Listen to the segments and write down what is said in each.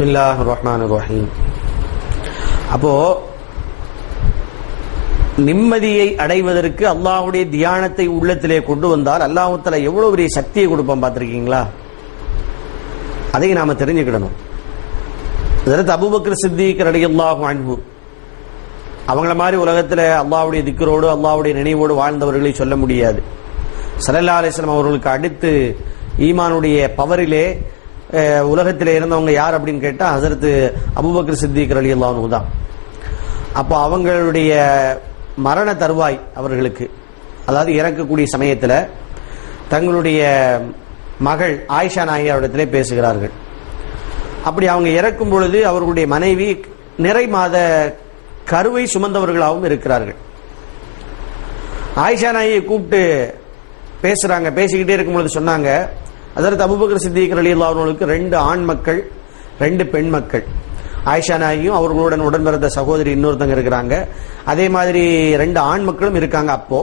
பிஸ்மில்லாஹிர் ரஹ்மானிர் ரஹீம். அப்போ நிம்மதியை அடைவதற்கு அல்லாஹ்வுடைய தியானத்தை உள்ளத்திலே கொண்டு வந்தால் அல்லாஹ் தஆலா எவ்வளவு பெரிய சக்தியை கொடுப்பான் பார்த்திருக்கீங்களா? அதை நாம தெரிஞ்சுக்கிடணும். ஹஜ்ரத் அபூபக்கர் சித்திக் ரலியல்லாஹு அன்ஹு அவங்கள மாதிரி உலகத்தில் அல்லாஹ்வுடைய திக்ரோடு அல்லாஹ்வுடைய நினைவோடு வாழ்ந்தவர்களை சொல்ல முடியாது. ஸல்லல்லாஹு அலைஹி வஸல்லம் அவர்களுக்கு அடுத்து ஈமானுடைய பவரிலே உலகத்தில் இருந்தவங்க யார் அப்படின்னு கேட்டா ஹஜ்ரத் அபூபக்கர் சித்திக் ரலியல்லாஹு அன்ஹு தான். அப்போ அவங்களுடைய மரண தருவாய் அவர்களுக்கு, அதாவது இறக்கக்கூடிய சமயத்தில் தங்களுடைய மகள் ஆயிஷா நாயகியிடத்திலே பேசுகிறார்கள். அப்படி அவங்க இறக்கும் பொழுது அவர்களுடைய மனைவி நிறை மாத கருவை சுமந்தவர்களாகவும் இருக்கிறார்கள். ஆயிஷா நாயகியை கூப்பிட்டு பேசுறாங்க. பேசிக்கிட்டே இருக்கும் பொழுது சொன்னாங்க, ஹஜ்ரத் அபூபக்கர் சித்திக் ரலியல்லாஹு அன்ஹுவுக்கு 2 ஆண் மக்கள் 2 பெண் மக்கள். ஆயிஷா நாயகியும் அவர்களுடன் உடன் பிறந்த சகோதரி இன்னொருத்தங்க இருக்கிறாங்க. அதே மாதிரி 2 ஆண் மக்களும் இருக்காங்க. அப்போ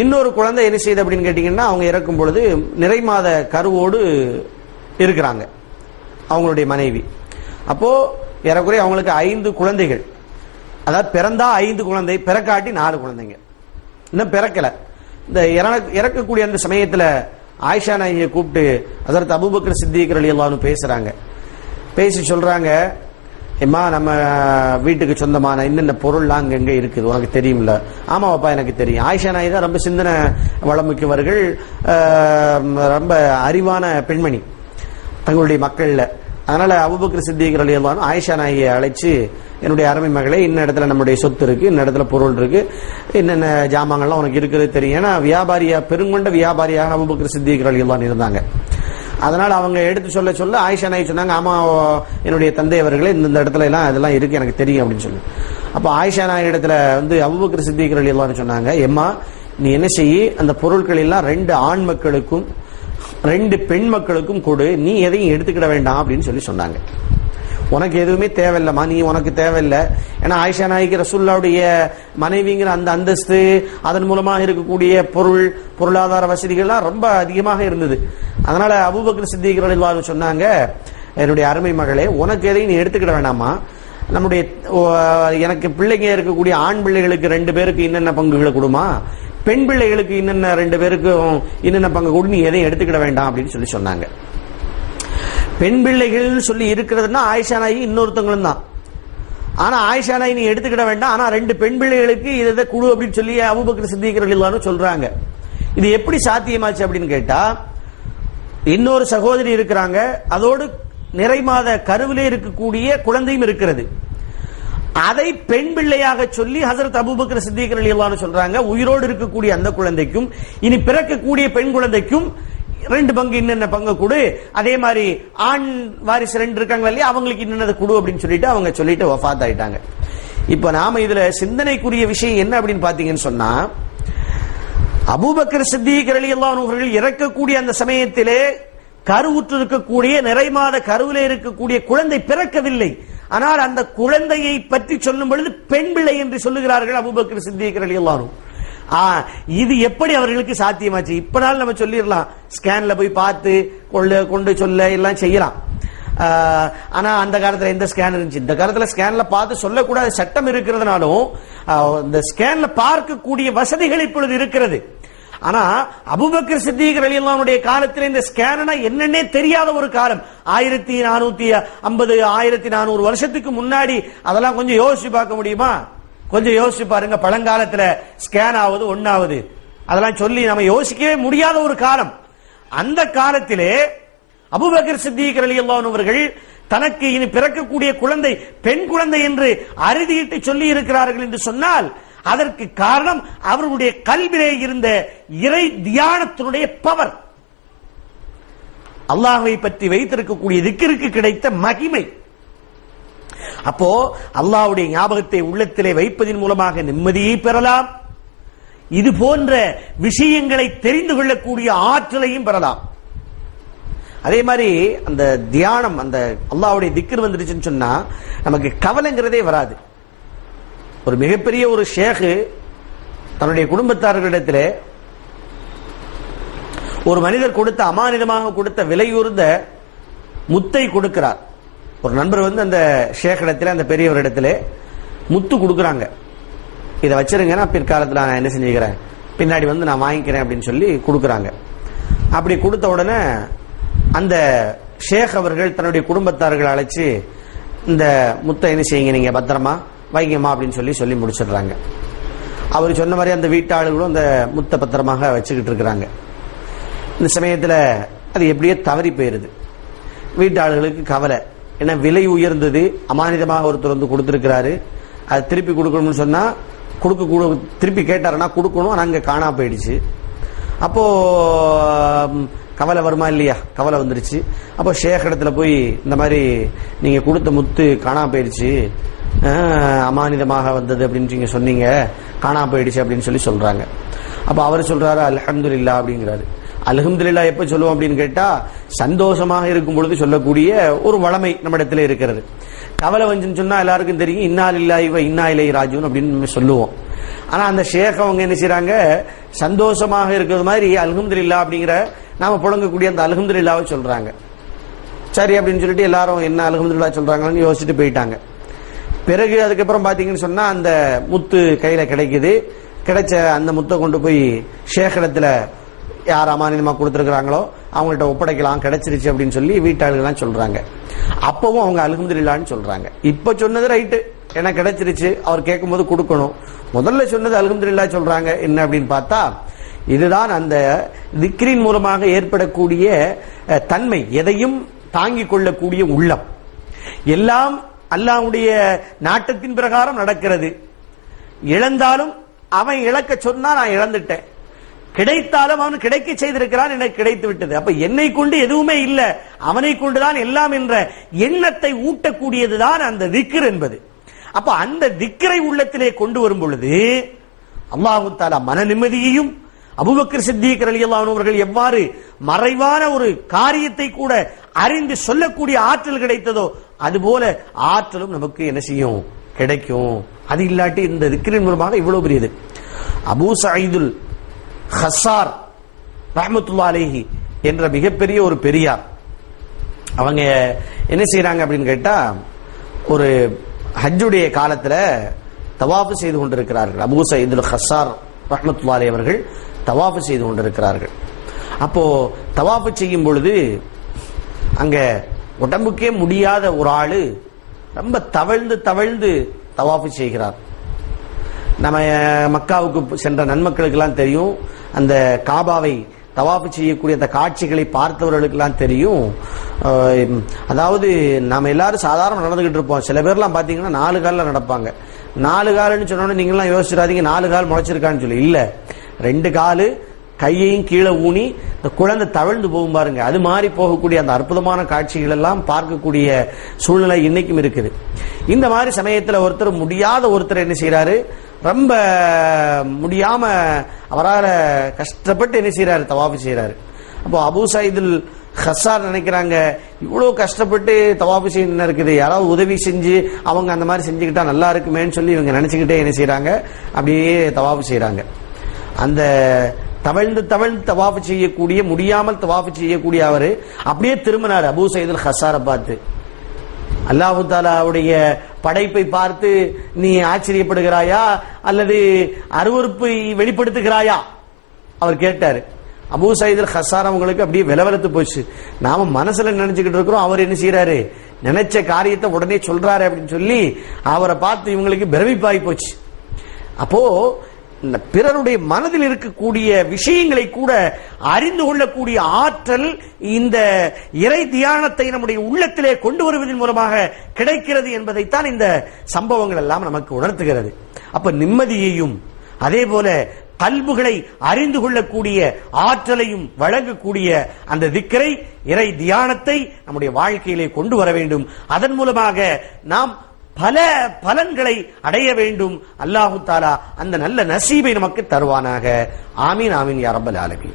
இன்னொரு குழந்தை என்ன செய்யுது அப்படின்னு கேட்டீங்கன்னா, அவங்க இறக்கும் பொழுது நிறை மாத கருவோடு இருக்கிறாங்க அவங்களுடைய மனைவி. அப்போ ஏறக்குறைய அவங்களுக்கு 5 குழந்தைகள், அதாவது பிறந்தா 5 குழந்தை, பிறக்காட்டி 4 குழந்தைங்க, இன்னும் பிறக்கல. இந்த இறக்கக்கூடிய அந்த சமயத்தில் ஆயிஷா நாயகியை கூப்பிட்டு ஹஜ்ரத் அபூபக்கர் சித்திக் ரலியல்லாஹு அன்ஹு பேசுறாங்க. பேசி சொல்றாங்க, எம்மா நம்ம வீட்டுக்கு சொந்தமான இன்னென்ன பொருள்லாம் அங்க இருக்குது உனக்கு தெரியும்ல? ஆமா அப்பா எனக்கு தெரியும். ஆயிஷா நாயகி தான் ரொம்ப சிந்தனை வளமிக்கவர்கள், ரொம்ப அறிவான பெண்மணி தங்களுடைய மக்கள்ல. அதனால அபூபக்கர் சித்திக் ரலியல்லாஹு அன்ஹு ஆயிஷா நாயகியை அழைச்சு, என்னுடைய அருமை மகளே, இன்ன இடத்துல நம்முடைய சொத்து இருக்கு, இன்ன இடத்துல பொருள் இருக்கு, என்னென்ன ஜாமான்கள்லாம் உனக்கு இருக்கிறது தெரியும். ஏன்னா வியாபாரியா, பெருங்கொண்ட வியாபாரியாக அபூபக்கர் சித்திக் ரலியல்லாஹு அன்ஹு இருந்தாங்க. அதனால அவங்க எடுத்து சொல்ல சொல்ல ஆயிஷா நாயகி சொன்னாங்க, ஆமா என்னுடைய தந்தை அவர்களே, இந்த இடத்துல எல்லாம் இதெல்லாம் இருக்கு எனக்கு தெரியும் அப்படின்னு சொல்லி. அப்ப ஆயிஷா நாயகி இடத்துல அபூபக்கர் சித்திக் ரலியல்லாஹு அன்ஹு சொன்னாங்க, எம்மா நீ என்ன செய்யி, அந்த பொருட்கள் எல்லாம் 2 ஆண் மக்களுக்கும் 2 பெண் மக்களுக்கும் கொடு, நீ எதையும் எடுத்துக்கிட வேண்டாம் அப்படின்னு சொல்லி சொன்னாங்க. உனக்கு எதுவுமே தேவையில்லமா, நீ உனக்கு தேவையில்லை. ஏன்னா ஆயிஷா நாயகி ரசூலுல்லாஹ்வுடைய மனைவிங்கிற அந்த அந்தஸ்து, அதன் மூலமாக இருக்கக்கூடிய பொருளாதார வசதிகள்லாம் ரொம்ப அதிகமாக இருந்தது. அதனால அபூபக்கர் சித்திக் ரலியல்லாஹு அன்ஹு சொன்னாங்க, என்னுடைய அருமை மகளே, உனக்கு எதையும் நீ எடுத்துக்கிட வேண்டாமா, நம்முடைய எனக்கு பிள்ளைங்க இருக்கக்கூடிய ஆண் பிள்ளைகளுக்கு 2 பேருக்கு என்னென்ன பங்குகளை கொடுமா, பெண் பிள்ளைகளுக்கு இன்னென்ன 2 பேருக்கும் என்னென்ன பங்கு கொடு, நீ எதையும் எடுத்துக்கிட வேண்டாம் அப்படின்னு சொல்லி சொன்னாங்க. பெண் பிள்ளைகள் சொல்லி இருக்கிறதுனா ஆயிஷா நாயகி இன்னொருத்தவங்களும் தான். ஆனா ஆயிஷா நாயகி நீ எடுத்துக்கிட வேண்டாம், ஆனா 2 பெண் பிள்ளைகளுக்கு இதை குழு அப்படின்னு சொல்லி அபூபக்கர் சித்திக் ரலியல்லாஹு அன்ஹு சொல்றாங்க. இது எப்படி சாத்தியமாச்சு அப்படின்னு கேட்டா, இன்னொரு சகோதரி இருக்கிறாங்க, அதோடு நிறை மாத கருவிலே இருக்கக்கூடிய குழந்தையும் இருக்கிறது. அதை பெண் பிள்ளையாக சொல்லி ஹஜ்ரத் அபூபக்கர் சித்திக் ரலியல்லாஹு அன்ஹு சொல்றாங்க, உயிரோடு இருக்கக்கூடிய அந்த குழந்தைக்கும் இனி பிறக்கக்கூடிய பெண் குழந்தைக்கும் 2 பங்கு இன்னென்ன பங்கு கொடு, அதே மாதிரி ஆண் வாரிசு 2 இருக்காங்க இல்லையா, அவங்களுக்கு இன்னென்னதை கொடு அப்படின்னு சொல்லிட்டு அவங்க சொல்லிட்டு வஃபாத் ஆயிட்டாங்க. இப்ப நாம இதுல சிந்தனைக்குரிய விஷயம் என்ன அப்படின்னு பாத்தீங்கன்னு சொன்னா, அபூபக்கர் சித்திக் ரலியல்லாஹு அன்ஹு அவர்கள் இறக்கக்கூடிய அந்த சமயத்திலே கருவுற்று இருக்கக்கூடிய நிறை மாத கருவிலே இருக்கக்கூடிய குழந்தை பிறக்கவில்லை. ஆனால் அந்த குழந்தையை பற்றி சொல்லும் பொழுது பெண் பிள்ளை என்று சொல்லுகிறார்கள் அபூபக்கர் சித்திக் ரலியல்லாஹு அன்ஹு. இது எப்படி அவர்களுக்கு சாத்தியமாச்சு? இப்பனாலும் நம்ம சொல்லிடலாம், ஸ்கேன்ல போய் பார்த்து கொண்டு சொல்ல எல்லாம் செய்யலாம். ஆனா அந்த காலத்துல எந்த ஸ்கேன் இருந்துச்சு? இந்த காலத்துல ஸ்கேன்ல பார்த்து சொல்லக்கூடாத சட்டம் இருக்கிறதுனாலும் இந்த ஸ்கேன்ல பார்க்கக்கூடிய வசதிகள் இப்பொழுது இருக்கிறது. ஆனா அபூபக்கர் சித்திக் ரலியல்லாஹு அன்ஹுடைய காலத்தில் இந்த ஸ்கேனா என்னன்னே தெரியாத ஒரு காலம். 1450 1400 வருஷத்துக்கு முன்னாடி அதெல்லாம் கொஞ்சம் யோசிச்சு பார்க்க முடியுமா? கொஞ்சம் யோசிச்சு பாருங்க. பழங்காலத்துல ஸ்கேன் ஆகுது, ஒன்னாவது, அதெல்லாம் சொல்லி நம்ம யோசிக்கவே முடியாத ஒரு காலம். அந்த காலத்திலே அபூபக்கர் சித்திக் ரலியல்லாஹு அன்ஹு அவர்கள் தனக்கு இனி பிறக்கக்கூடிய குழந்தை பெண் குழந்தை என்று அறுதியிட்டு சொல்லி இருக்கிறார்கள் என்று சொன்னால், அதற்கு காரணம் அவர்களுடைய கல்விலே இருந்த இறை தியானத்தினுடைய பவர், அல்லாஹ்வை பற்றி வைத்திருக்கக்கூடிய திக்ருக்கு கிடைத்த மகிமை. அப்போ அல்லாஹ்வுடைய ஞாபகத்தை உள்ளத்திலே வைப்பதன் மூலமாக நிம்மதியை பெறலாம், இது போன்ற விஷயங்களை தெரிந்து கொள்ளக்கூடிய ஆற்றலையும் பெறலாம். அதே மாதிரி அந்த தியானம், அந்த அல்லாஹ்வுடைய திக்ர் வந்துருச்சுன்னு சொன்னா நமக்கு கவலைங்கிறதே வராது. ஒரு மிகப்பெரிய ஒரு ஷேக் தன்னுடைய குடும்பத்தார்களிடத்திலே ஒரு மனிதர் கொடுத்த அமானிதமாக கொடுத்த விலையுறந்த முத்தை கொடுக்கிறார். ஒரு நண்பர் வந்து அந்த ஷேக் இடத்துல, அந்த பெரியவர் இடத்துல முத்து கொடுக்குறாங்க. இதை வச்சிருங்க, நான் பிற்காலத்தில் நான் என்ன செஞ்சுக்கிறேன், பின்னாடி வந்து நான் வாங்கிக்கிறேன் அப்படின்னு சொல்லி கொடுக்குறாங்க. அப்படி கொடுத்த உடனே அந்த ஷேக் அவர்கள் தன்னுடைய குடும்பத்தார்கள் அழைச்சு, இந்த முத்தை என்ன செய்யுங்க, நீங்க பத்திரமா வைங்கம்மா அப்படின்னு சொல்லி முடிச்சிடுறாங்க. அவர் சொன்ன மாதிரி அந்த வீட்டாளர்களும் அந்த முத்தை பத்திரமாக வச்சுக்கிட்டு இருக்கிறாங்க. இந்த சமயத்தில் அது எப்படியே தவறி போயிருது. வீட்டாளர்களுக்கு கவலை, ஏன்னா விலை உயர்ந்தது, அமானிதமாக ஒருத்தர் வந்து கொடுத்துருக்கிறாரு, அது திருப்பி கொடுக்கணும்னு சொன்னா திருப்பி கேட்டாருன்னா கொடுக்கணும், ஆனால் அங்கே காணாம போயிடுச்சு. அப்போ கவலை வருமா இல்லையா, கவலை வந்துருச்சு. அப்போ ஷேக் இடத்துல போய் இந்த மாதிரி நீங்க கொடுத்த முத்து காணாம போயிடுச்சு, அமானிதமாக வந்தது அப்படின்னு நீங்க சொன்னீங்க, காணாம போயிடுச்சு அப்படின்னு சொல்றாங்க. அப்ப அவர் சொல்றாரு அல்ஹம்துலில்லாஹ் அப்படிங்கிறாரு. அல்ஹம்துலில்லாஹ் எப்ப சொல்லுவோம் அப்படின்னு கேட்டா, சந்தோஷமாக இருக்கும் பொழுது சொல்லக்கூடிய ஒரு வளமை நம்மிடத்துல இருக்கிறது. கவலை வந்துன்னு சொன்னா எல்லாருக்கும் தெரியும், இன்னா லில்லாஹி வ இன்னா இலைஹி ராஜிஊன் அப்படின்னு சொல்லுவோம். ஆனா அந்த ஷேக் அவங்க என்ன செய்யறாங்க, சந்தோஷமாக இருக்கிறது மாதிரி அல்ஹம்துலில்லாஹ் அப்படிங்கிற நாம புழங்கக்கூடிய அந்த அல்ஹம்துலில்லாஹ்வை சொல்றாங்க. சரி அப்படின்னு சொல்லிட்டு எல்லாரும் என்ன அல்ஹம்துலில்லாஹ் சொல்றாங்கன்னு யோசிச்சுட்டு போயிட்டாங்க. பிறகு அதுக்கப்புறம் பாத்தீங்கன்னு சொன்னா அந்த முத்து கையில கிடைக்குது. கிடைச்ச அந்த முத்தை கொண்டு போய் ஷேக் இடத்துல யார் அமானிதமா கொடுத்துருக்காங்களோ அவங்கள்ட்ட ஒப்படைக்கலாம், கிடைச்சிருச்சு அப்படின்னு சொல்லி வீட்டாளர்கள்லாம் சொல்றாங்க. அப்பவும் அவங்க அல்ஹம்துலில்லாஹ்னு சொல்றாங்க. இப்ப சொன்னது ரைட்டு, ஏன்னா கிடைச்சிருச்சு, அவர் கேட்கும் போது கொடுக்கணும். முதல்ல சொன்னது அல்ஹம்துலில்லாஹ் சொல்றாங்க. என்ன அப்படின்னு பார்த்தா, இதுதான் அந்த திக்ரின் மூலமாக ஏற்படக்கூடிய தன்மை, எதையும் தாங்கிக் கொள்ளக்கூடிய உள்ளம். எல்லாம் அல்லாஹ்வுடைய நாட்டத்தின் பிரகாரம் நடக்கிறது. இழந்தாலும் அவன் இழக்க சொன்னா நான் இழந்துட்டேன், கிடைத்தாலும் அவன் கிடைக்க செய்திருக்கிறான், எனக்கு கிடைத்து விட்டது. அப்ப என்னை கொண்டு எதுவுமே இல்ல, அவனை கொண்டுதான் எல்லாம் என்ற எண்ணத்தை ஊட்டக்கூடியதுதான் அந்த திக்ர் என்பது. அப்ப அந்த திக்ரை உள்ளத்திலே கொண்டு வரும் பொழுது அல்லாஹ் தஆலா மன நிம்மதியையும், அபூபக்கர் சித்தீக் ரலியல்லாஹு அன்ஹு அவர்கள் எவ்வாறு மறைவான ஒரு காரியத்தை கூட அறிந்து சொல்லக்கூடிய ஆற்றல் கிடைத்ததோ அதுபோல ஆற்றலும் நமக்கு என்ன செய்யும், கிடைக்கும். அது இல்லாட்டி இந்த திக்ரின் மூலமாக இவ்வளவு பெரியது. அபூ சயீதுல் ஹஸ்ஸார் ரஹ்மத்துல்லாஹி அலைஹி என்ற மிகப்பெரிய ஒரு பெரியார், அவங்க என்ன செய்யறாங்க அப்படின்னு கேட்டா, ஒரு ஹஜ்ஜுடைய காலத்துல தவாஃப் செய்து கொண்டிருக்கிறார்கள். அபூ சயீதுல் ஹஸ்ஸார் ரஹ்மத்துல்லாஹி அலைஹி அவர்கள் தவாஃப் செய்து கொண்டிருக்கிறார்கள். அப்போ தவாஃப் செய்யும் பொழுது அங்க உடம்புக்கே முடியாத ஒரு ஆளு ரொம்ப தவழ்ந்து தவழ்ந்து தவாஃப் செய்கிறார். நம்ம மக்காவுக்கு சென்ற நன்மக்களுக்கு எல்லாம் தெரியும், அந்த காபாவை தவாஃப் செய்யக்கூடிய அந்த காட்சிகளை பார்த்தவர்களுக்கு எல்லாம் தெரியும். அதாவது நாம எல்லாரும் சாதாரண நடந்துகிட்டு இருப்போம், சில பேர்லாம் பாத்தீங்கன்னா 4 காலில் நடப்பாங்க. 4 காலுன்னு சொன்னோன்னு நீங்க எல்லாம் யோசிச்சிடாதீங்க 4 கால் முளைச்சிருக்கான்னு சொல்லி, இல்ல 2 காலு கையையும் கீழே ஊனி இந்த குழந்தை தவழ்ந்து போகும் பாருங்க, அது மாதிரி போகக்கூடிய அந்த அற்புதமான காட்சிகள் எல்லாம் பார்க்கக்கூடிய சூழ்நிலை இன்னைக்கும் இருக்குது. இந்த மாதிரி சமயத்துல முடியாத ஒருத்தர் என்ன செய்யறாரு, ரொம்ப முடியாம அவரால் கஷ்டப்பட்டு என்ன செய்யறாரு, தவாஃப் செய்யறாரு. அப்போ அபூ சயீதுல் ஹஸ்ஸார் நினைக்கிறாங்க, இவ்வளவு கஷ்டப்பட்டு தவாஃப் செய்ய இருக்குது, யாராவது உதவி செஞ்சு அவங்க அந்த மாதிரி செஞ்சுக்கிட்டா நல்லா இருக்குமேன்னு சொல்லி இவங்க நினைச்சுக்கிட்டே என்ன செய்யறாங்க, அப்படியே தவாஃப் செய்யறாங்க. அந்த தவழ்ந்து தவழ்ந்து தவாஃப் செய்யக்கூடிய, முடியாமல் தவாஃப் செய்யக்கூடிய அவரு அப்படியே திரும்பினார் அபூ சயீதுல் ஹஸ்ஸாரை பார்த்து. அல்லாஹு தஆலாவுடைய படைப்பை பார்த்து நீ ஆச்சரியப்படுகிறாயா அல்லது அருவருப்பை வெளிப்படுத்துகிறாயா அவர் கேட்டாரு. அபூ சயீதுல் ஹஸ்ஸார் அவங்களுக்கு அப்படியே விலவலத்து போச்சு. நாம மனசுல நினைச்சுக்கிட்டு இருக்கிறோம், அவர் என்ன செய்யறாரு, நினைச்ச காரியத்தை உடனே சொல்றாரு அப்படின்னு சொல்லி அவரை பார்த்து இவங்களுக்கு பிரமிப்பாகி போச்சு. அப்போ பிறருடைய மனதில் இருக்கக்கூடிய விஷயங்களை கூட அறிந்து கொள்ளக்கூடிய ஆற்றல் இந்த இறை தியானத்தை நம்முடைய உள்ளத்திலே கொண்டு வருவதன் மூலமாக கிடைக்கிறது என்பதைத்தான் இந்த சம்பவங்கள் எல்லாம் நமக்கு உணர்த்துகிறது. அப்ப நிம்மதியையும் அதே போல கல்புகளை அறிந்து கொள்ளக்கூடிய ஆற்றலையும் வழங்கக்கூடிய அந்த திக்ரை, இறை தியானத்தை நம்முடைய வாழ்க்கையிலே கொண்டு வர வேண்டும். அதன் மூலமாக நாம் பல பலன்களை அடைய வேண்டும். அல்லாஹு தஆலா அந்த நல்ல நசீபை நமக்கு தருவானாக. ஆமீன் ஆமீன் யா ரப்பல் ஆலமீன்.